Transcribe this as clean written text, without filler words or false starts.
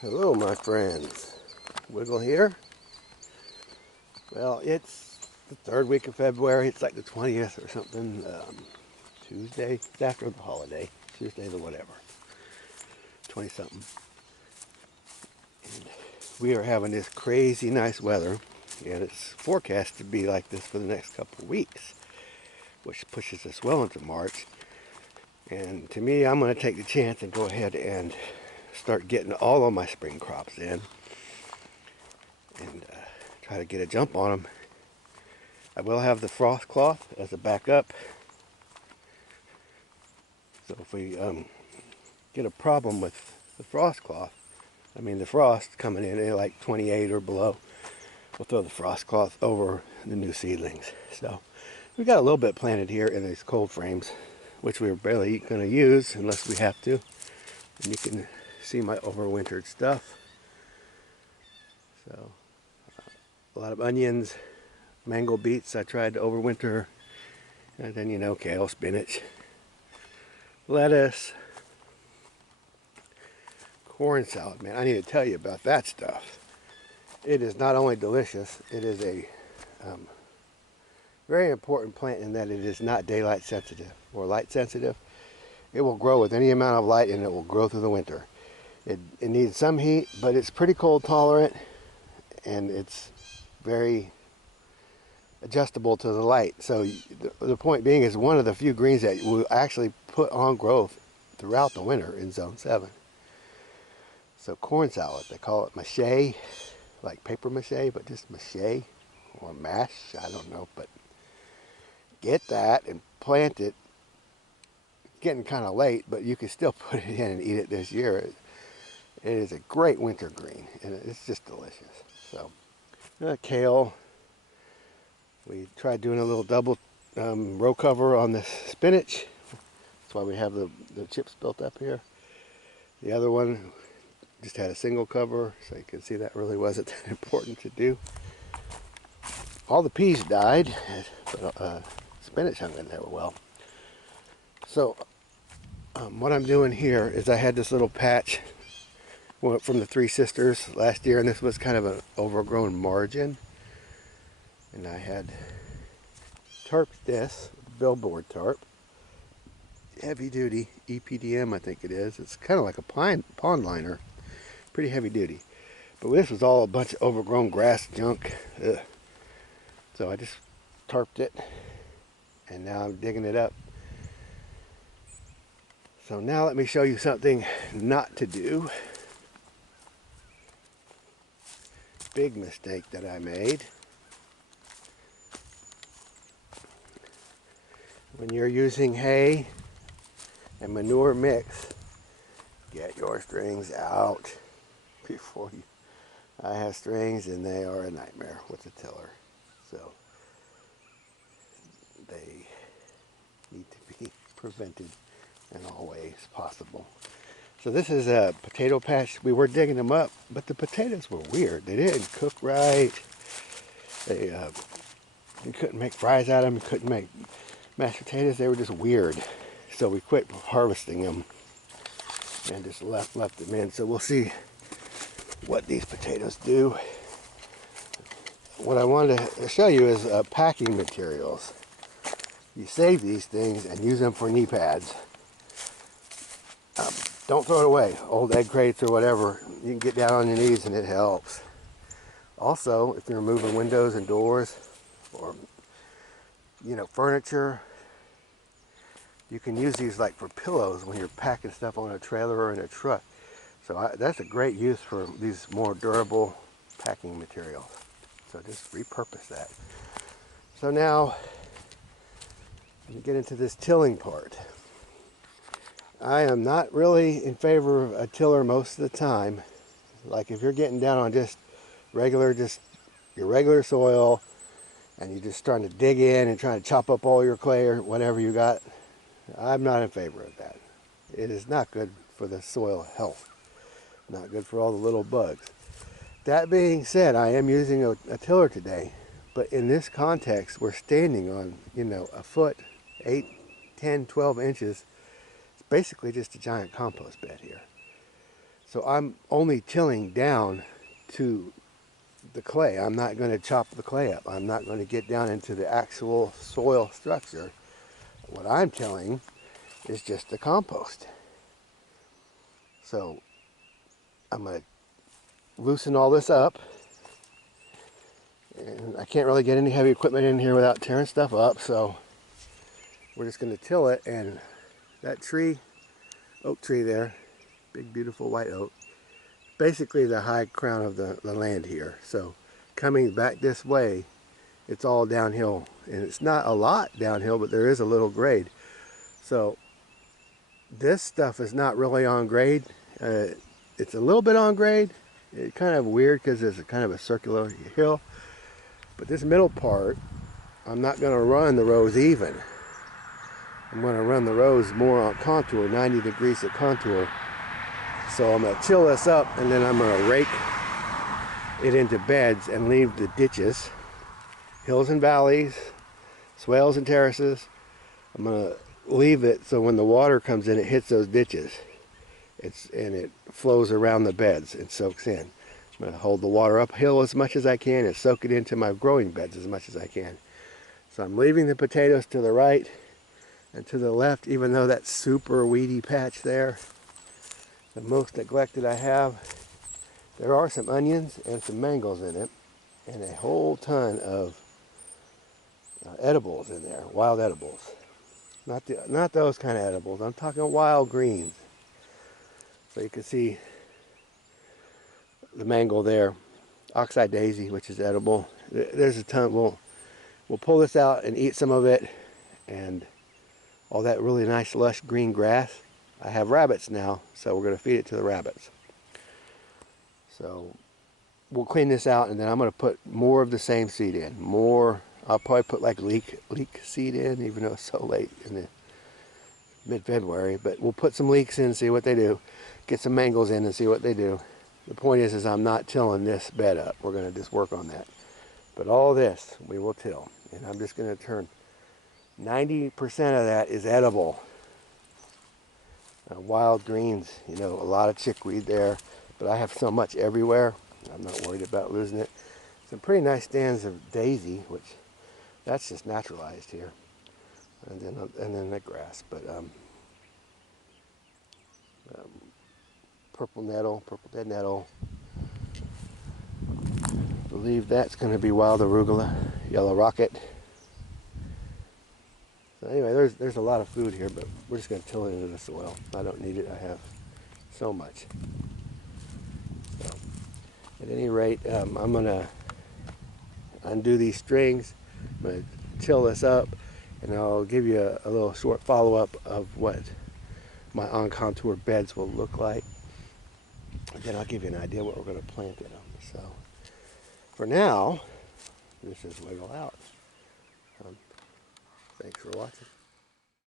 Hello, my friends. Wiggle here. Well, it's the third week of February. It's like the 20th or something. Tuesday. It's after the holiday. Tuesday the whatever. 20-something. And we are having this crazy nice weather. And it's forecast to be like this for the next couple of weeks, which pushes us well into March. And to me, I'm going to take the chance and go ahead and start getting all of my spring crops in and try to get a jump on them. I will have the frost cloth as a backup, so if we get a problem with the frost cloth, I mean the frost coming in at like 28 or below, we'll throw the frost cloth over the new seedlings. So we got a little bit planted here in these cold frames, which we're barely going to use unless we have to. And you can see my overwintered stuff. So a lot of onions, mango beets I tried to overwinter, and then kale, spinach, lettuce, corn salad. Man, I need to tell you about that stuff. It is not only delicious, it is a very important plant in that it is not daylight sensitive or light sensitive. It will grow with any amount of light and it will grow through the winter. It needs some heat, but it's pretty cold tolerant, and it's very adjustable to the light. So the point being is one of the few greens that will actually put on growth throughout the winter in zone 7. So corn salad, they call it mache, like paper mache, but just mache or mash, I don't know. But get that and plant it. It's getting kind of late, but you can still put it in and eat it this year. It is a great winter green, and it's just delicious. So kale. We tried doing a little double row cover on the spinach. That's why we have the chips built up here. The other one just had a single cover, so you can see that really wasn't that important to do. All the peas died, but spinach hung in there well. So what I'm doing here is I had this little patch from the Three Sisters last year, and this was kind of an overgrown margin. And I had tarped this, billboard tarp, heavy duty, EPDM I think it is. It's kind of like a pond liner, pretty heavy duty. But this was all a bunch of overgrown grass junk. Ugh. So I just tarped it, and now I'm digging it up. So now let me show you something not to do. Big mistake that I made. When you're using hay and manure mix, get your strings out before you. I have strings and they are a nightmare with the tiller. So they need to be prevented in all ways possible. So this is a potato patch. We were digging them up, but the potatoes were weird. They didn't cook right. You couldn't make fries out of them. You couldn't make mashed potatoes. They were just weird. So we quit harvesting them and just left them in. So we'll see what these potatoes do. What I wanted to show you is packing materials. You save these things and use them for knee pads. Don't throw it away. Old egg crates or whatever, you can get down on your knees and it helps. Also, if you're moving windows and doors or furniture, you can use these like for pillows when you're packing stuff on a trailer or in a truck. So that's a great use for these more durable packing materials. So just repurpose that. So now, let me get into this tilling part. I am not really in favor of a tiller most of the time. Like if you're getting down on just your regular soil, and you're just trying to dig in and trying to chop up all your clay or whatever you got, I'm not in favor of that. It is not good for the soil health. Not good for all the little bugs. That being said, I am using a tiller today, but in this context, we're standing on, a foot, 8, 10, 12 inches. It's basically just a giant compost bed here. So I'm only tilling down to the clay. I'm not going to chop the clay up. I'm not going to get down into the actual soil structure. What I'm tilling is just the compost. So I'm going to loosen all this up. And I can't really get any heavy equipment in here without tearing stuff up, so we're just going to till it. And that tree, oak tree there, big beautiful white oak, basically the high crown of the land here. So coming back this way, it's all downhill, and it's not a lot downhill, but there is a little grade. So this stuff is not really on grade. It's a little bit on grade. It's kind of weird because it's kind of a circular hill. But this middle part, I'm not going to run the rows even. I'm going to run the rows more on contour, 90 degrees of contour. So I'm going to till this up, and then I'm going to rake it into beds and leave the ditches, hills and valleys, swales and terraces. I'm going to leave it so when the water comes in, it hits those ditches. And it flows around the beds and soaks in. I'm going to hold the water uphill as much as I can and soak it into my growing beds as much as I can. So I'm leaving the potatoes to the right and to the left, even though that super weedy patch there, the most neglected I have. There are some onions and some mangos in it, and a whole ton of edibles in there, wild edibles. Not those kind of edibles. I'm talking wild greens. So you can see the mango there, oxeye daisy, which is edible. There's a ton. We'll pull this out and eat some of it, and all that really nice lush green grass. I have rabbits now, so we're going to feed it to the rabbits. So we'll clean this out, and then I'm going to put more of the same seed in. More. I'll probably put like leek seed in, even though it's so late in the mid-February. But we'll put some leeks in, see what they do. Get some mangos in and see what they do. The point is I'm not tilling this bed up. We're going to just work on that. But all this we will till. And I'm just going to turn 90% of that is edible. Wild greens, you know, a lot of chickweed there. But I have so much everywhere, I'm not worried about losing it. Some pretty nice stands of daisy, which that's just naturalized here. And then the grass. But purple nettle, purple dead nettle. I believe that's going to be wild arugula, yellow rocket. So anyway, there's a lot of food here, but we're just going to till it into the soil. I don't need it. I have so much. So, at any rate, I'm going to undo these strings. I'm going to till this up, and I'll give you a little short follow-up of what my on-contour beds will look like. And then I'll give you an idea what we're going to plant in them. So for now, this is Wiggle Out. Thanks for watching.